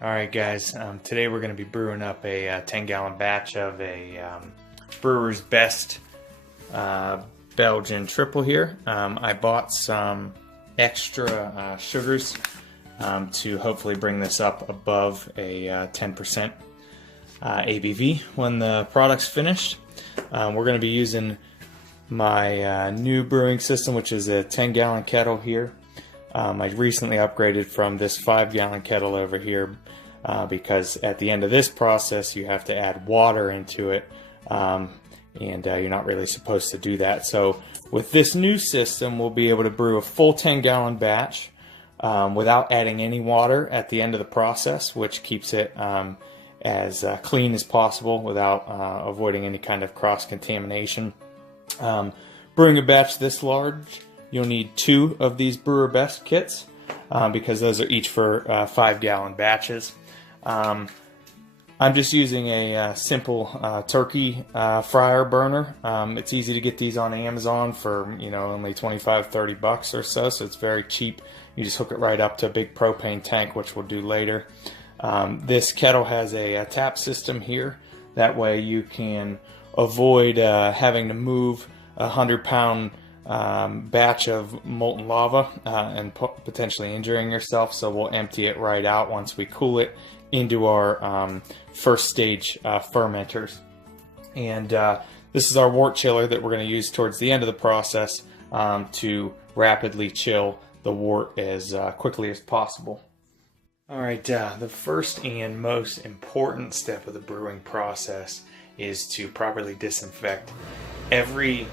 Alright guys, today we're going to be brewing up a 10-gallon batch of a Brewer's Best Belgian Tripel here. I bought some extra sugars to hopefully bring this up above a 10% ABV when the product's finished. We're going to be using my new brewing system, which is a 10-gallon kettle here. I recently upgraded from this 5-gallon kettle over here because at the end of this process you have to add water into it, and you're not really supposed to do that. So with this new system we'll be able to brew a full 10-gallon batch without adding any water at the end of the process, which keeps it as clean as possible without avoiding any kind of cross-contamination. Brewing a batch this large, you'll need 2 of these Brewer Best kits because those are each for 5-gallon batches. I'm just using a simple turkey fryer burner. It's easy to get these on Amazon for only $25-30 or so, so it's very cheap. You just hook it right up to a big propane tank, which we'll do later. This kettle has a tap system here. That way you can avoid having to move a 100-pound batch of molten lava and potentially injuring yourself. So we'll empty it right out once we cool it into our first stage fermenters. And this is our wort chiller that we're going to use towards the end of the process to rapidly chill the wort as quickly as possible. Alright, the first and most important step of the brewing process is to properly disinfect every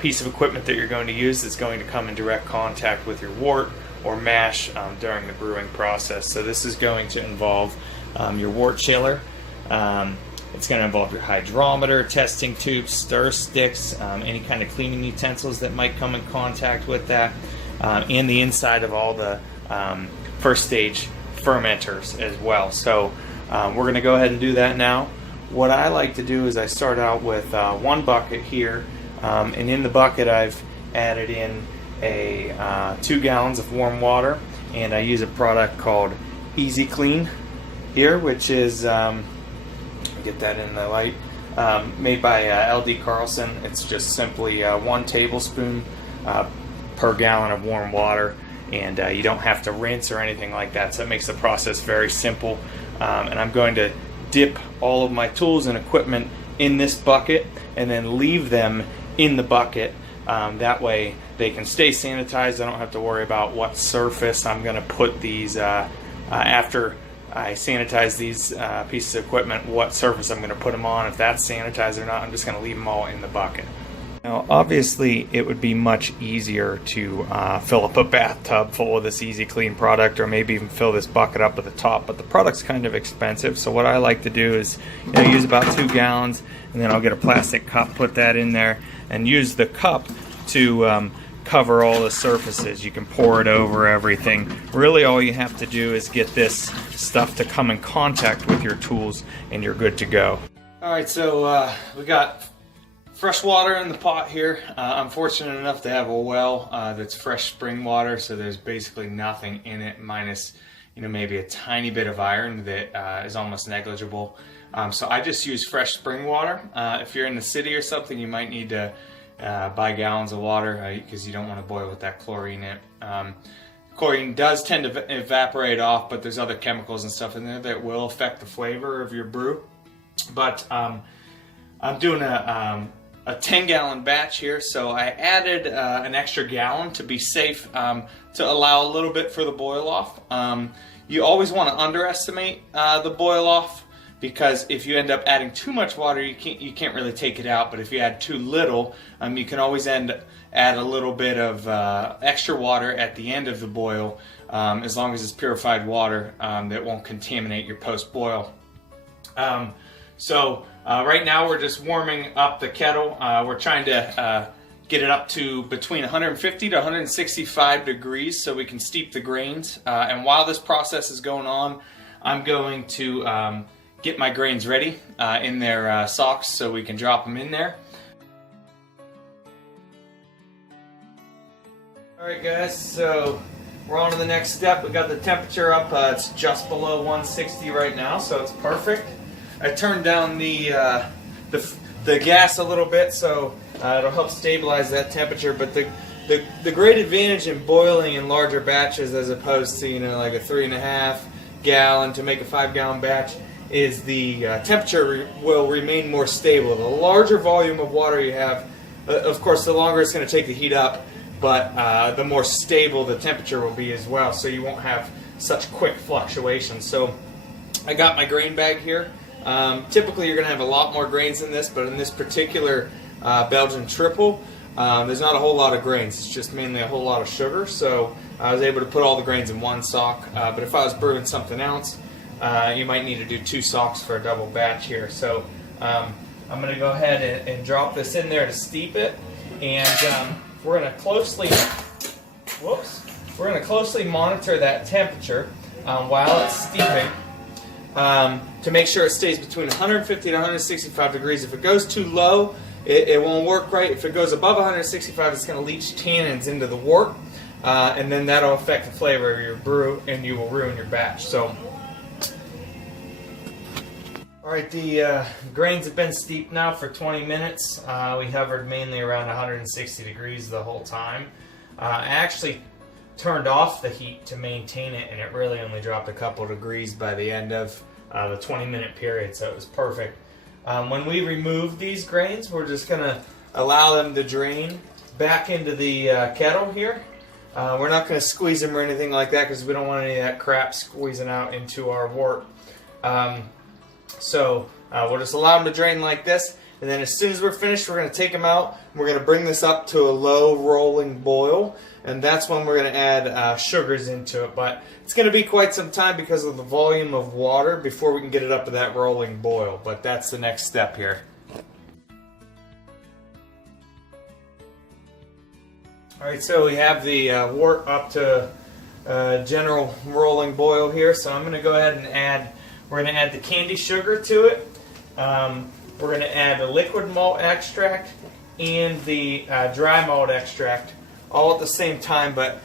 piece of equipment that you're going to use that's going to come in direct contact with your wort or mash during the brewing process. So this is going to involve your wort chiller. It's going to involve your hydrometer, testing tubes, stir sticks, any kind of cleaning utensils that might come in contact with that, and the inside of all the first stage fermenters as well. So we're going to go ahead and do that now. What I like to do is I start out with one bucket here, and in the bucket I've added in a 2 gallons of warm water, and I use a product called Easy Clean here, which is get that in the light, made by LD Carlson. It's just simply 1 tablespoon per gallon of warm water, and you don't have to rinse or anything like that, so it makes the process very simple. And I'm going to dip all of my tools and equipment in this bucket and then leave them in the bucket. That way they can stay sanitized. I don't have to worry about what surface I'm going to put these after I sanitize these pieces of equipment, what surface I'm going to put them on. If that's sanitized or not, I'm just going to leave them all in the bucket. Now obviously it would be much easier to fill up a bathtub full of this Easy Clean product, or maybe even fill this bucket up at the top, but the product's kind of expensive. So what I like to do is use about 2 gallons, and then I'll get a plastic cup, put that in there, and use the cup to cover all the surfaces. You can pour it over everything. Really all you have to do is get this stuff to come in contact with your tools and you're good to go. Alright, so we got fresh water in the pot here. I'm fortunate enough to have a well that's fresh spring water, so there's basically nothing in it minus maybe a tiny bit of iron that is almost negligible. So I just use fresh spring water. If you're in the city or something, you might need to buy gallons of water because you don't want to boil with that chlorine in it. Chlorine does tend to evaporate off, but there's other chemicals and stuff in there that will affect the flavor of your brew. But I'm doing a 10-gallon batch here, so I added an extra gallon to be safe, to allow a little bit for the boil off. You always want to underestimate the boil off, because if you end up adding too much water, you can't really take it out. But if you add too little, you can always add a little bit of extra water at the end of the boil, as long as it's purified water that won't contaminate your post-boil. So right now we're just warming up the kettle. We're trying to get it up to between 150 to 165 degrees so we can steep the grains. And while this process is going on, I'm going to get my grains ready in their socks so we can drop them in there. Alright guys, so we're on to the next step. We got the temperature up. It's just below 160 right now, so it's perfect. I turned down the gas a little bit, so it'll help stabilize that temperature. But the great advantage in boiling in larger batches, as opposed to like a 3.5 gallon to make a 5-gallon batch, is the temperature will remain more stable. The larger volume of water you have, of course, the longer it's going to take to heat up, but the more stable the temperature will be as well, so you won't have such quick fluctuations. So I got my grain bag here. Typically you're going to have a lot more grains in this, but in this particular Belgian Tripel, there's not a whole lot of grains. It's just mainly a whole lot of sugar, so I was able to put all the grains in one sock. But if I was brewing something else, you might need to do 2 socks for a double batch here. So I'm going to go ahead and drop this in there to steep it, and we're going to closely monitor that temperature while it's steeping to make sure it stays between 150 to 165 degrees. If it goes too low, it won't work right. If it goes above 165, it's going to leach tannins into the wort, and then that'll affect the flavor of your brew, and you will ruin your batch. So, all right, the grains have been steeped now for 20 minutes. We hovered mainly around 160 degrees the whole time. I actually turned off the heat to maintain it, and it really only dropped a couple degrees by the end of the 20-minute period, so it was perfect. When we remove these grains, we're just going to allow them to drain back into the kettle here. We're not going to squeeze them or anything like that, because we don't want any of that crap squeezing out into our wort. So we'll just allow them to drain like this, and then as soon as we're finished, we're going to take them out. We're going to bring this up to a low rolling boil, and that's when we're going to add sugars into it. But it's going to be quite some time because of the volume of water before we can get it up to that rolling boil. But that's the next step here. Alright, so we have the wort up to general rolling boil here. So I'm going to go ahead and we're going to add the candy sugar to it. We're going to add the liquid malt extract and the dry malt extract all at the same time, but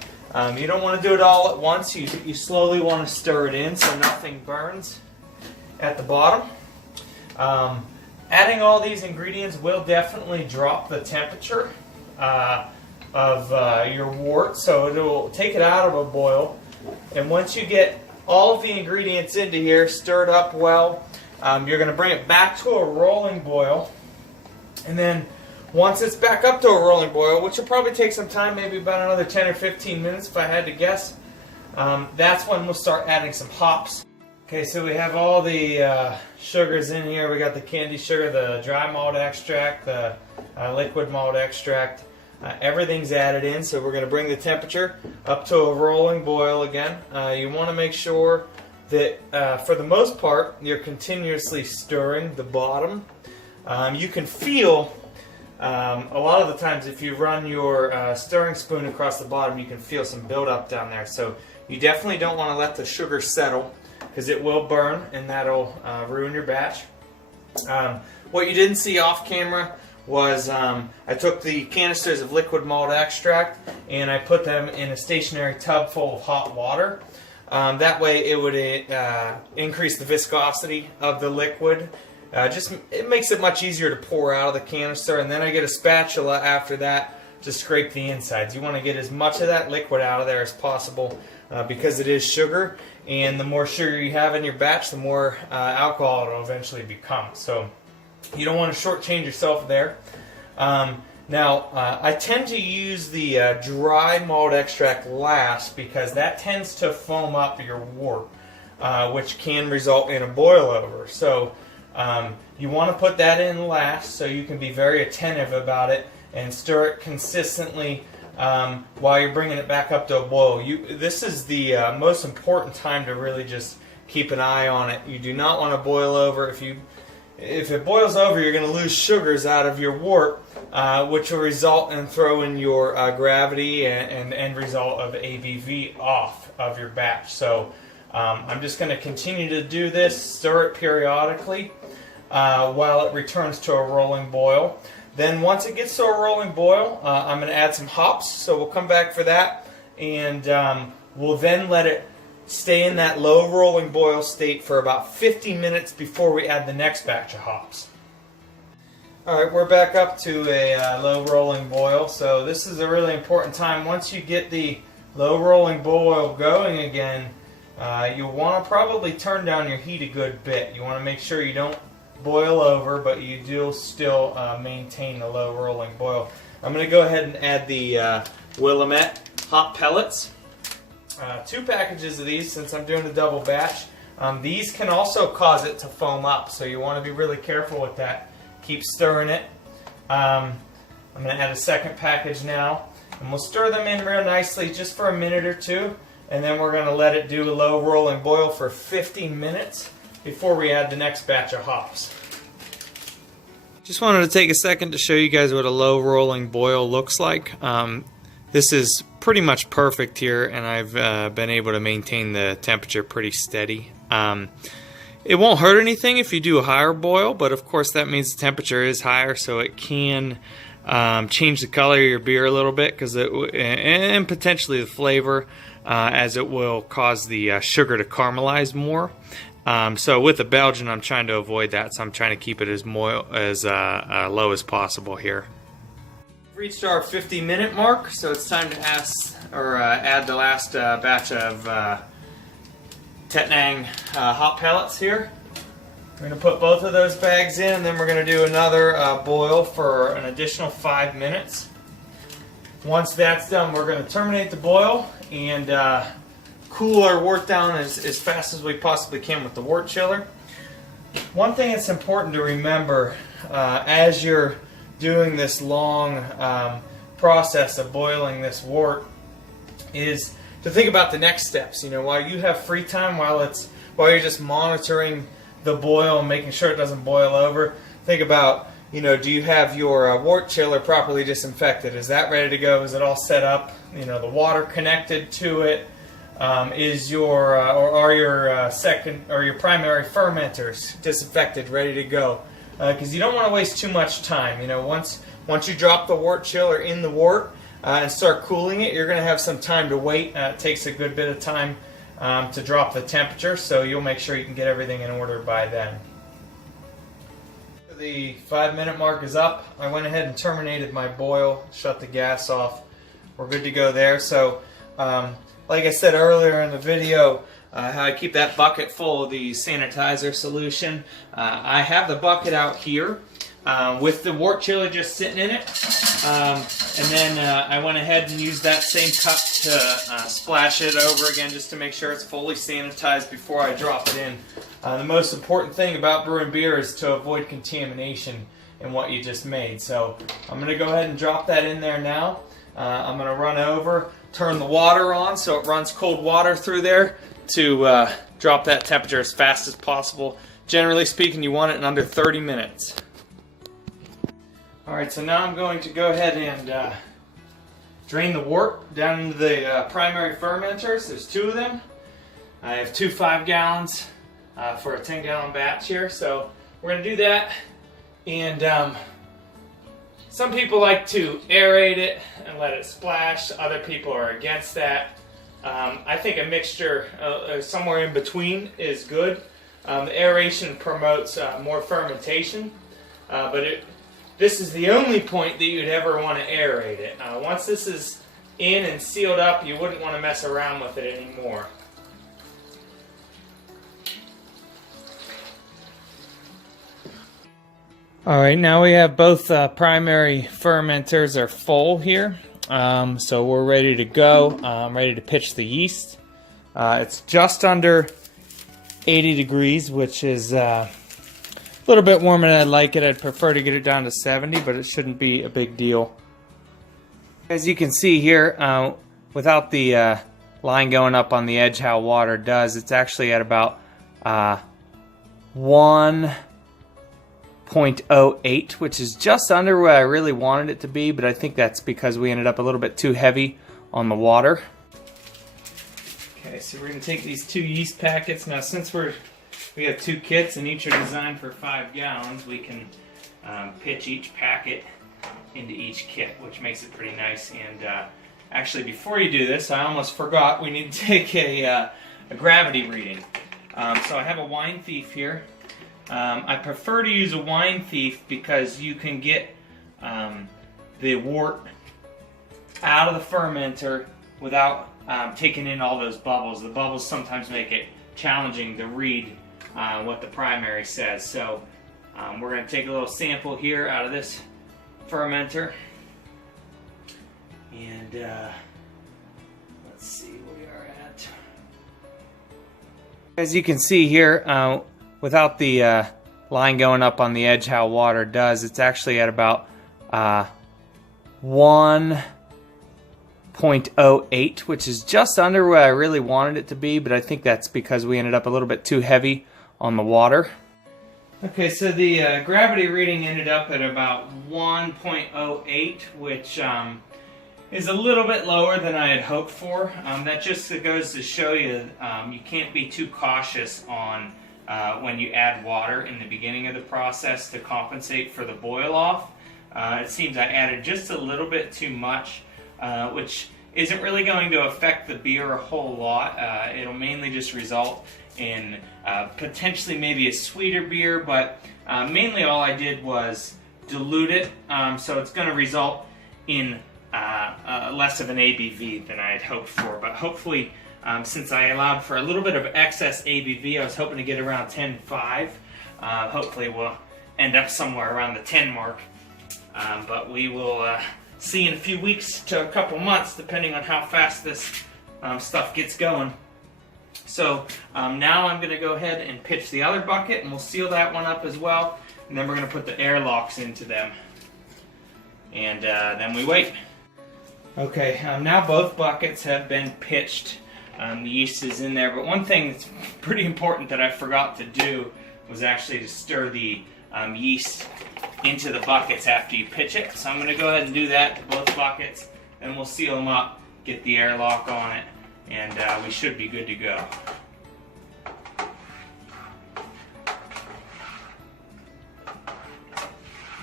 you don't want to do it all at once. You slowly want to stir it in so nothing burns at the bottom. Adding all these ingredients will definitely drop the temperature of your wort, so it will take it out of a boil. And once you get all of the ingredients into here, stir it up well, you're going to bring it back to a rolling boil, and then once it's back up to a rolling boil, which will probably take some time, maybe about another 10 or 15 minutes if I had to guess, that's when we'll start adding some hops. Okay, so we have all the sugars in here. We got the candy sugar, the dry malt extract, the liquid malt extract. Everything's added in, so we're going to bring the temperature up to a rolling boil again. You want to make sure that, for the most part, you're continuously stirring the bottom. You can feel, a lot of the times, if you run your stirring spoon across the bottom, you can feel some buildup down there. So you definitely don't want to let the sugar settle, because it will burn, and that'll ruin your batch. What you didn't see off camera was I took the canisters of liquid malt extract and I put them in a stationary tub full of hot water. That way it would increase the viscosity of the liquid. It makes it much easier to pour out of the canister, and then I get a spatula after that to scrape the insides. You want to get as much of that liquid out of there as possible because it is sugar, and the more sugar you have in your batch, the more alcohol it will eventually become. So you don't want to shortchange yourself there. Now, I tend to use the dry malt extract last because that tends to foam up your wort, which can result in a boil over. So you want to put that in last so you can be very attentive about it and stir it consistently while you're bringing it back up to a boil. This is the most important time to really just keep an eye on it. You do not want to boil over. If it boils over, you're going to lose sugars out of your wort, which will result in throwing your gravity and end result of ABV off of your batch. So I'm just going to continue to do this, stir it periodically while it returns to a rolling boil. Then once it gets to a rolling boil, I'm going to add some hops, so we'll come back for that, and We'll then let it stay in that low rolling boil state for about 50 minutes before we add the next batch of hops. Alright, we're back up to a low rolling boil, so this is a really important time. Once you get the low rolling boil going again, you'll want to probably turn down your heat a good bit. You want to make sure you don't boil over, but you do still maintain the low rolling boil. I'm going to go ahead and add the Willamette hop pellets. 2 packages of these since I'm doing a double batch. These can also cause it to foam up, so you want to be really careful with that. Keep stirring it. I'm going to add a second package now, and we'll stir them in real nicely just for a minute or two, and then we're going to let it do a low rolling boil for 15 minutes before we add the next batch of hops. Just wanted to take a second to show you guys what a low rolling boil looks like. This is pretty much perfect here, and I've been able to maintain the temperature pretty steady. It won't hurt anything if you do a higher boil, but of course that means the temperature is higher, so it can change the color of your beer a little bit, and potentially the flavor, as it will cause the sugar to caramelize more. So with the Belgian, I'm trying to avoid that, so I'm trying to keep it as low as possible here. We've reached our 50-minute mark, so it's time to add the last batch of Tettnang hop pellets here. We're going to put both of those bags in, and then we're going to do another boil for an additional 5 minutes. Once that's done, we're going to terminate the boil and cool our wort down as fast as we possibly can with the wort chiller. One thing that's important to remember as you're doing this long process of boiling this wort is to think about the next steps. You know, while you have free time, while you're just monitoring the boil and making sure it doesn't boil over, think about, you know, do you have your wort chiller properly disinfected? Is that ready to go? Is it all set up? You know, the water connected to it? Is your are your second or your primary fermenters disinfected, ready to go? Because you don't want to waste too much time. You know, once you drop the wort chiller in the wort and start cooling it, you're going to have some time to wait. It takes a good bit of time to drop the temperature, so you'll make sure you can get everything in order by then. The 5-minute mark is up. I went ahead and terminated my boil, shut the gas off. We're good to go there. So, like I said earlier in the video, how I keep that bucket full of the sanitizer solution. I have the bucket out here with the wort chiller just sitting in it. And then I went ahead and used that same cup to splash it over again just to make sure it's fully sanitized before I drop it in. The most important thing about brewing beer is to avoid contamination in what you just made. So I'm going to go ahead and drop that in there now. I'm going to run over, turn the water on so it runs cold water through there to drop that temperature as fast as possible. Generally speaking, you want it in under 30 minutes. Alright, so now I'm going to go ahead and drain the wort down into the primary fermenters. There's 2 of them. I have 2 5-gallons for a 10-gallon batch here, so we're going to do that. And some people like to aerate it and let it splash. Other people are against that. I think a mixture somewhere in between is good. The aeration promotes more fermentation, but this is the only point that you'd ever want to aerate it. Once this is in and sealed up, you wouldn't want to mess around with it anymore. Alright, now we have both primary fermenters are full here. So we're ready to go. I'm ready to pitch the yeast. It's just under 80 degrees, which is a little bit warmer than I'd like it. I'd prefer to get it down to 70, but it shouldn't be a big deal. As you can see here, without the line going up on the edge how water does, it's actually at about 1.08, which is just under where I really wanted it to be, but I think that's because we ended up a little bit too heavy on the water. Okay, so we're going to take these 2 yeast packets. Now, since we have 2 kits and each are designed for 5 gallons, we can pitch each packet into each kit, which makes it pretty nice. And Actually, before you do this, I almost forgot we need to take a gravity reading. So I have a wine thief here. I prefer to use a wine thief because you can get the wort out of the fermenter without taking in all those bubbles. The bubbles sometimes make it challenging to read what the primary says. So we're going to take a little sample here out of this fermenter. And let's see where we are at. As you can see here, without the line going up on the edge how water does, it's actually at about 1.08, which is just under where I really wanted it to be, but I think that's because we ended up a little bit too heavy on the water. Okay, so the gravity reading ended up at about 1.08, which is a little bit lower than I had hoped for. That just goes to show you you can't be too cautious on when you add water in the beginning of the process to compensate for the boil off. It seems I added just a little bit too much, which isn't really going to affect the beer a whole lot. It'll mainly just result in potentially maybe a sweeter beer, but mainly all I did was dilute it, so it's going to result in less of an ABV than I had hoped for. But hopefully, since I allowed for a little bit of excess ABV, I was hoping to get around 10.5. Hopefully we'll end up somewhere around the 10 mark, but we will see in a few weeks to a couple months, depending on how fast this stuff gets going. So now I'm going to go ahead and pitch the other bucket, and we'll seal that one up as well, and then we're going to put the air locks into them, and then we wait. Okay, now both buckets have been pitched. The yeast is in there, but one thing that's pretty important that I forgot to do was actually to stir the yeast into the buckets after you pitch it. So I'm going to go ahead and do that to both buckets, then we'll seal them up, get the airlock on it, and we should be good to go.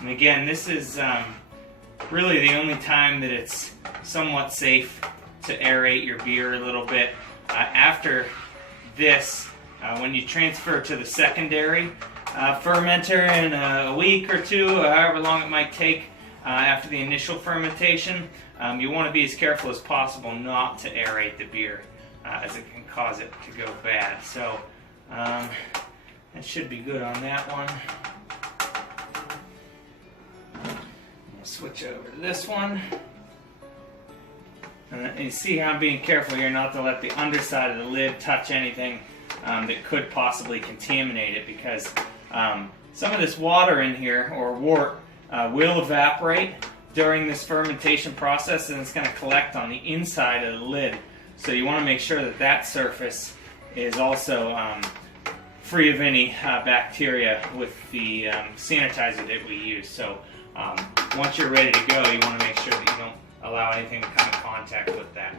And again, this is really the only time that it's somewhat safe to aerate your beer a little bit. After this, when you transfer to the secondary fermenter in a week or two, or however long it might take after the initial fermentation, you want to be as careful as possible not to aerate the beer, as it can cause it to go bad. So that should be good on that one. We'll switch over to this one. And you see how I'm being careful here not to let the underside of the lid touch anything that could possibly contaminate it, because some of this water in here, or wort, will evaporate during this fermentation process, and it's going to collect on the inside of the lid. So you want to make sure that that surface is also free of any bacteria with the sanitizer that we use. So once you're ready to go, you want to make sure that you don't allow anything to come in contact with that.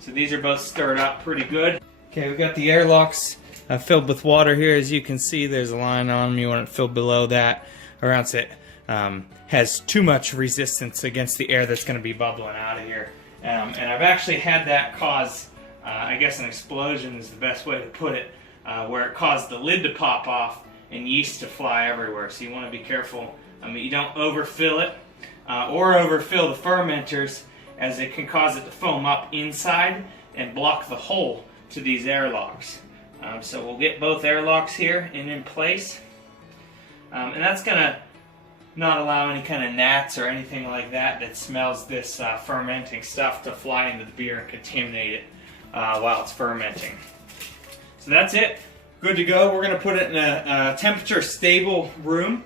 So these are both stirred up pretty good. Okay, we've got the airlocks filled with water here. As you can see, there's a line on them. You want it filled below that, or else it has too much resistance against the air that's going to be bubbling out of here. And I've actually had that cause, I guess an explosion is the best way to put it, where it caused the lid to pop off and yeast to fly everywhere. So you want to be careful. You don't overfill it or overfill the fermenters, as it can cause it to foam up inside and block the hole to these airlocks. So we'll get both airlocks here and in place. And that's going to not allow any kind of gnats or anything like that that smells this fermenting stuff to fly into the beer and contaminate it while it's fermenting. So that's it. Good to go. We're going to put it in a temperature stable room,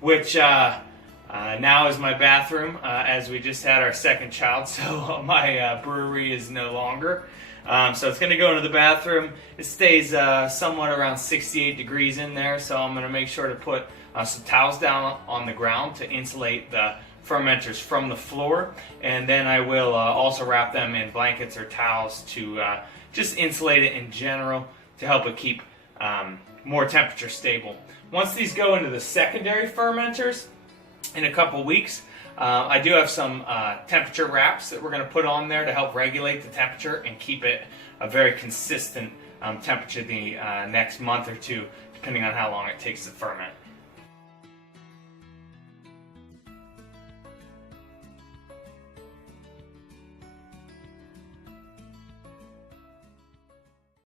which now is my bathroom, as we just had our second child, so my brewery is no longer. So it's going to go into the bathroom. It stays somewhat around 68 degrees in there, so I'm going to make sure to put some towels down on the ground to insulate the fermenters from the floor, and then I will also wrap them in blankets or towels to just insulate it in general to help it keep more temperature stable. Once these go into the secondary fermenters in a couple weeks, I do have some temperature wraps that we're going to put on there to help regulate the temperature and keep it a very consistent temperature the next month or two, depending on how long it takes to ferment.